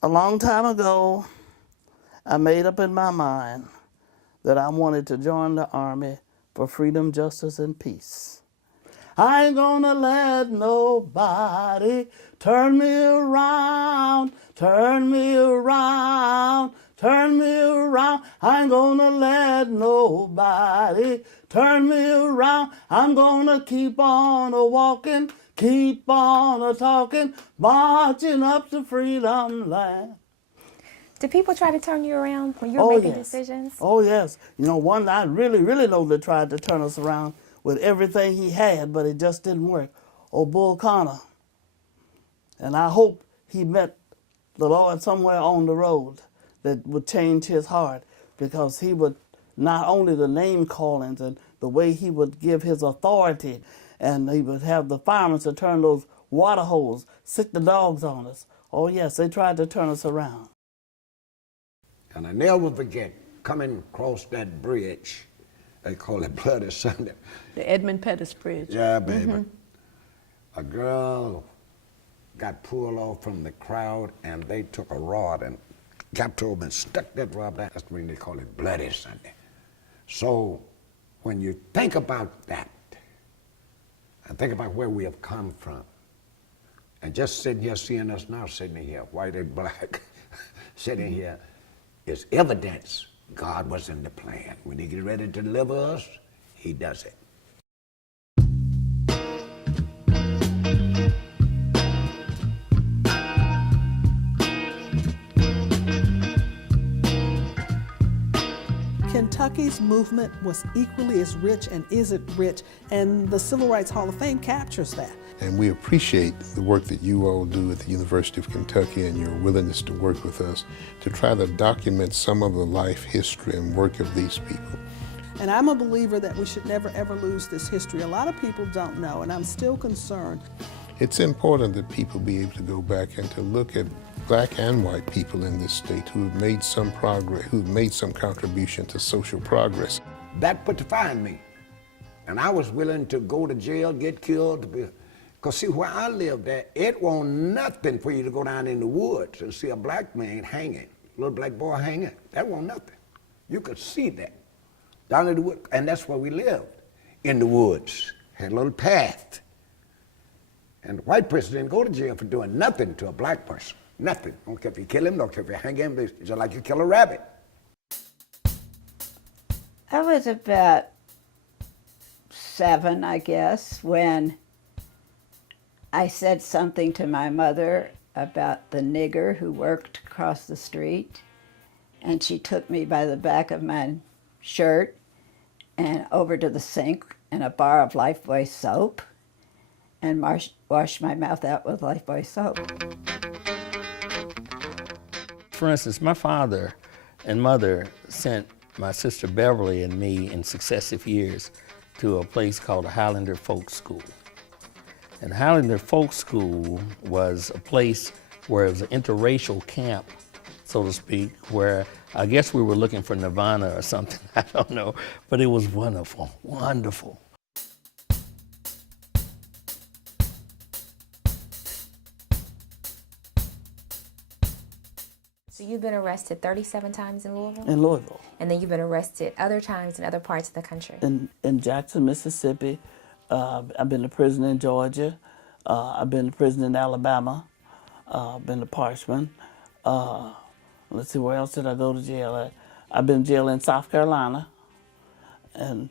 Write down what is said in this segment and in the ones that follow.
A long time ago, I made up in my mind that I wanted to join the Army for freedom, justice, and peace. I ain't gonna let nobody turn me around, turn me around, turn me around. I ain't gonna let nobody turn me around. I'm gonna keep on a-walking, keep on a-talking, marching up to freedom land. Did people try to turn you around when you were making decisions? Oh, yes. You know, one I really know that tried to turn us around with everything he had, but it just didn't work. Oh, Bull Connor. And I hope he met the Lord somewhere on the road that would change his heart, because he would, not only the name callings and the way he would give his authority, and he would have the firemen to turn those water holes, sick the dogs on us. Oh, yes, they tried to turn us around. And I never forget coming across that bridge. They call it Bloody Sunday. The Edmund Pettus Bridge. Yeah, baby. A girl got pulled off from the crowd, and they took a rod and got to him and stuck that rod down. That's when they call it Bloody Sunday. So when you think about that, and think about where we have come from, and just sitting here seeing us now, sitting here, white and black, sitting here, is evidence God was in the plan. When he gets ready to deliver us, he does it. Kentucky's movement was equally as rich and isn't rich, and the Civil Rights Hall of Fame captures that. And we appreciate the work that you all do at the University of Kentucky and your willingness to work with us to try to document some of the life, history, and work of these people. And I'm a believer that we should never ever lose this history. A lot of people don't know, and I'm still concerned. It's important that people be able to go back and to look at black and white people in this state who have made some progress, who've made some contribution to social progress. That put the fire in me. And I was willing to go to jail, get killed, because see, where I lived at, it wasn't nothing for you to go down in the woods and see a black man hanging, a little black boy hanging. That wasn't nothing. You could see that down in the woods, and that's where we lived, in the woods. Had a little path. And the white person didn't go to jail for doing nothing to a black person. Nothing. Don't care if you kill him, don't care if you hang him, it's just like you kill a rabbit. I was about 7, I guess, when I said something to my mother about the nigger who worked across the street, and she took me by the back of my shirt and over to the sink and a bar of Lifebuoy soap and washed my mouth out with Lifebuoy soap. For instance, my father and mother sent my sister Beverly and me in successive years to a place called the Highlander Folk School. And Highlander Folk School was a place where it was an interracial camp, so to speak, where I guess we were looking for Nirvana or something, I don't know, but it was wonderful, wonderful. So you've been arrested 37 times in Louisville? In Louisville. And then you've been arrested other times in other parts of the country? In Jackson, Mississippi. I've been to prison in Georgia. I've been to prison in Alabama. I've been to Parchman. Let's see, where else did I go to jail at? I've been to jail in South Carolina. And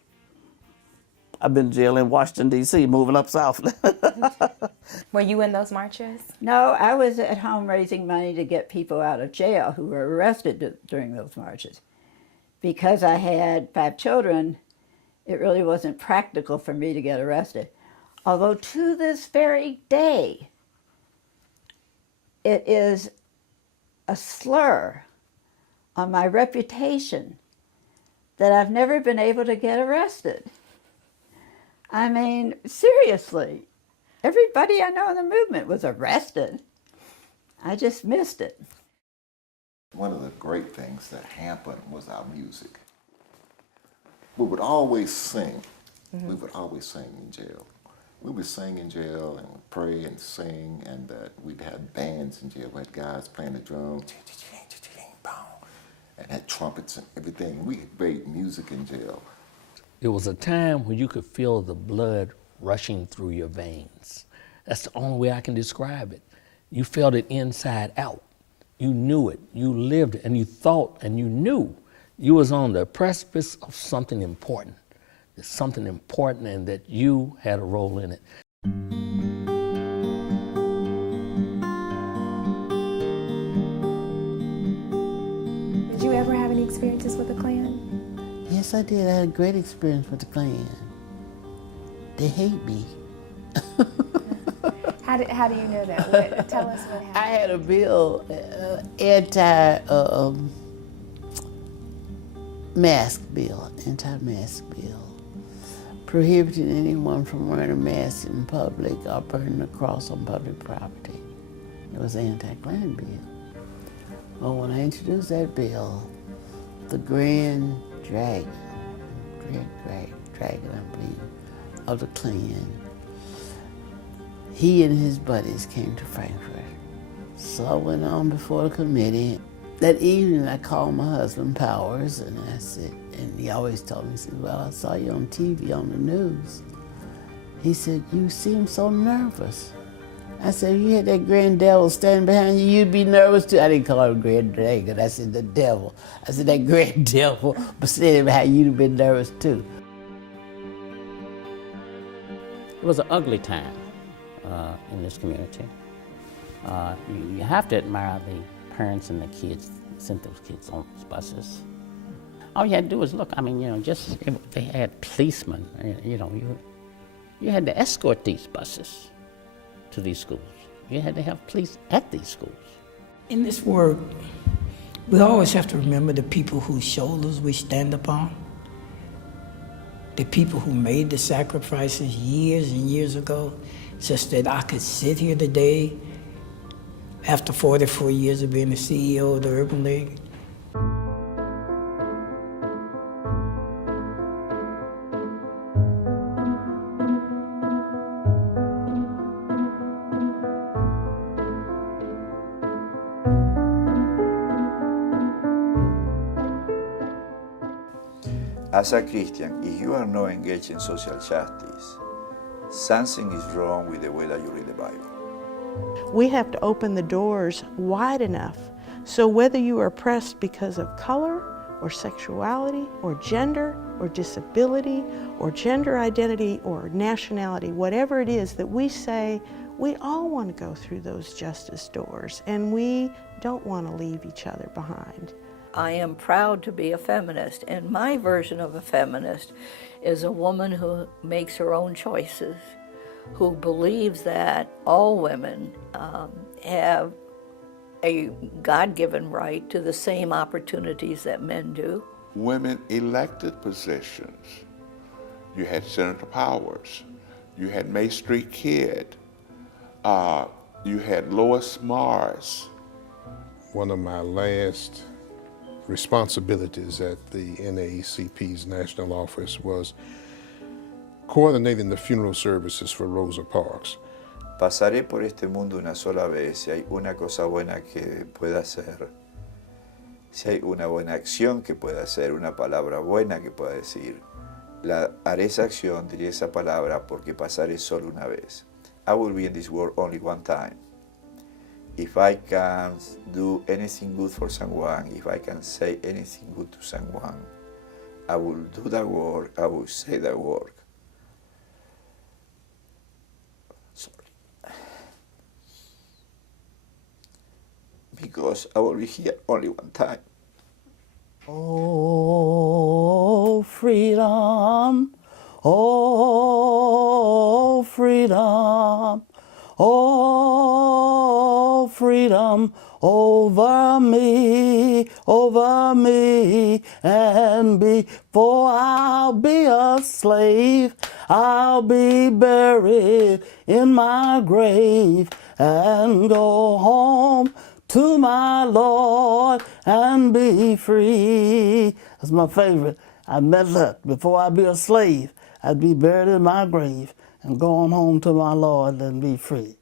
I've been to jail in Washington, D.C., moving up south. Were you in those marches? No, I was at home raising money to get people out of jail who were arrested during those marches. Because I had 5 children, it really wasn't practical for me to get arrested. Although to this very day, it is a slur on my reputation that I've never been able to get arrested. I mean, seriously, everybody I know in the movement was arrested. I just missed it. One of the great things that happened was our music. We would always sing. We would always sing in jail. We would sing in jail and would pray and sing, and we'd have bands in jail. We had guys playing the drums, and had trumpets and everything. We made music in jail. It was a time when you could feel the blood rushing through your veins. That's the only way I can describe it. You felt it inside out. You knew it, you lived it, and you thought and you knew you was on the precipice of something important. There's something important and that you had a role in it. Did you ever have any experiences with the Klan? Yes, I did. I had a great experience with the Klan. They hate me. How do you know that? Tell us what happened. I had a bill, anti-mask bill, prohibiting anyone from wearing a mask in public or burning a cross on public property. It was an anti-Klan bill. Well, when I introduced that bill, the Grand Dragon, I believe, of the Klan, he and his buddies came to Frankfurt. So I went on before the committee. That evening I called my husband, Powers, and I said, and he always told me, he said, well, I saw you on TV on the news. He said, you seem so nervous. I said, if you had that grand devil standing behind you, you'd be nervous too. I didn't call him Grand Dragon, I said the devil. I said, that grand devil, but standing behind you, you'd have been nervous too. It was an ugly time in this community. You have to admire the parents and the kids sent those kids on those buses. All you had to do was look. I mean, they had policemen. You had to escort these buses to these schools. You had to have police at these schools. In this work, we always have to remember the people whose shoulders we stand upon, the people who made the sacrifices years and years ago, such that I could sit here today after 44 years of being the CEO of the Urban League. As a Christian, if you are not engaged in social justice, something is wrong with the way that you read the Bible. We have to open the doors wide enough so whether you are oppressed because of color or sexuality or gender or disability or gender identity or nationality, whatever it is that we say, we all want to go through those justice doors and we don't want to leave each other behind. I am proud to be a feminist, and my version of a feminist is a woman who makes her own choices, who believes that all women have a God-given right to the same opportunities that men do. Women elected positions. You had Senator Powers, you had May Street Kidd, you had Lois Mars. One of my last responsibilities at the NAACP's national office was coordinating the funeral services for Rosa Parks. Pasaré por este mundo una sola vez. Si hay una cosa buena que pueda hacer, si hay una buena acción que pueda hacer, una palabra buena que pueda decir, haré esa acción, diré esa palabra porque pasaré solo una vez. I will be in this world only one time. If I can do anything good for someone, if I can say anything good to someone, I will do that work, I will say that work. Sorry. Because I will be here only one time. Oh, freedom, oh, freedom, oh, freedom over me, and before I'll be a slave, I'll be buried in my grave and go home to my Lord and be free. That's my favorite. I met that. Before I be a slave, I'd be buried in my grave and go on home to my Lord and be free.